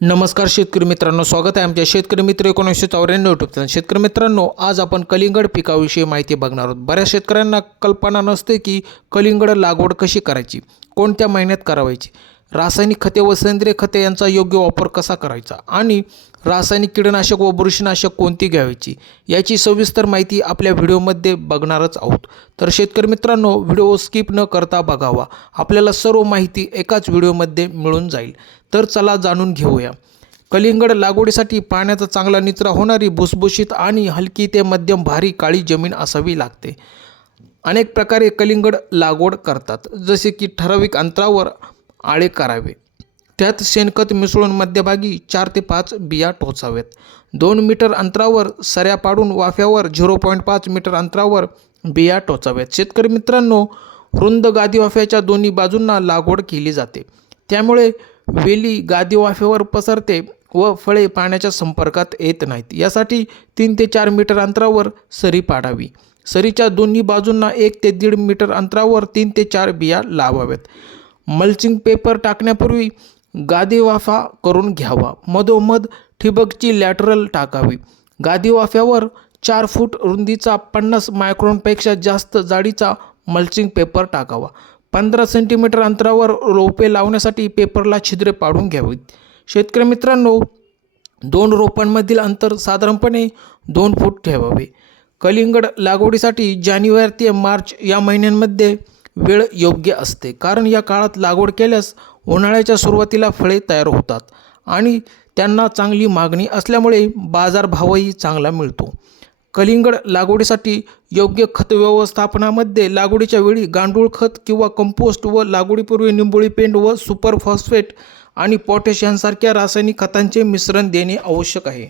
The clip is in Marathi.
नमस्कार शेतकरी मित्रांनो, स्वागत आहे आमच्या शेतकरी मित्र 1994 यूट्यूब चॅनल. शेतकरी मित्रांनो, आज आपण कलिंगड पिकाविषयी माहिती बघणार आहोत. बऱ्याच शेतकऱ्यांना कल्पना नसते की कलिंगड लागवड कशी करायची, कोणत्या महिन्यात करायची, रासायनिक खते व सेंद्रिय खते यांचा योग्य वापर कसा करायचा आणि रासायनिक कीटकनाशक व बुरशीनाशक कोणती घ्यायची याची सविस्तर माहिती आपल्या व्हिडिओमध्ये बघणारच आहोत. तर शेतकरी मित्रांनो, व्हिडिओ स्किप न करता बघावा. आपल्याला सर्व माहिती एकाच व्हिडिओमध्ये मिळून जाईल. तर चला जाणून घेऊया. कलिंगड लागवडीसाठी पाण्याचा चांगला निचरा होणारी भुसभुशीत आणि हलकी ते मध्यम भारी काळी जमीन असावी लागते. अनेक प्रकारे कलिंगड लागवड करतात, जसे की ठराविक अंतरावर आळे करावे, त्यात शेणखत मिसळून मध्यभागी 4 ते 5 बिया टोचाव्यात. 2 मीटर अंतरावर सऱ्या पाडून वाफ्यावर 0.5 मीटर अंतरावर बिया टोचाव्यात. शेतकरी मित्रांनो, रुंद गादी वाफ्याच्या दोन्ही बाजूंना लागवड केली जाते, त्यामुळे वेली गादी वाफ्यावर पसरते व फळे पाण्याच्या संपर्कात येत नाहीत. यासाठी 3 ते 4 मीटर अंतरावर सरी पाडावी. सरीच्या दोन्ही बाजूंना 1 ते 1.5 मीटर अंतरावर 3 ते 4 बिया लावाव्यात. मल्चिंग पेपर टाकण्यापूर्वी गादी वाफा करून घ्यावा. मधोमध ठिबकची लॅटरल टाकावी. गादी वाफ्यावर 4 फूट रुंदीचा 50 मायक्रॉनपेक्षा जास्त जाडीचा मल्चिंग पेपर टाकावा. 15 सेंटीमीटर अंतरावर रोपे लावण्यासाठी पेपरला छिद्रे पाडून घ्यावीत. शेतकरी मित्रांनो, 2 रोपांमधील अंतर साधारणपणे 2 फूट ठेवावे. कलिंगड लागवडीसाठी जानेवारी ते मार्च या महिन्यांमध्ये वेळ योग्य असते, कारण या काळात लागवड केल्यास उन्हाळ्याच्या सुरुवातीला फळे तयार होतात आणि त्यांना चांगली मागणी असल्यामुळे बाजारभावही चांगला मिळतो. कलिंगड लागवडीसाठी योग्य खत व्यवस्थापनामध्ये लागवडीच्या वेळी गांडूळ खत किंवा कंपोस्ट व लागवडीपूर्वी निंबोळी पेंड व सुपर फॉस्फेट आणि पोटॅश यांसारख्या रासायनिक खतांचे मिश्रण देणे आवश्यक आहे.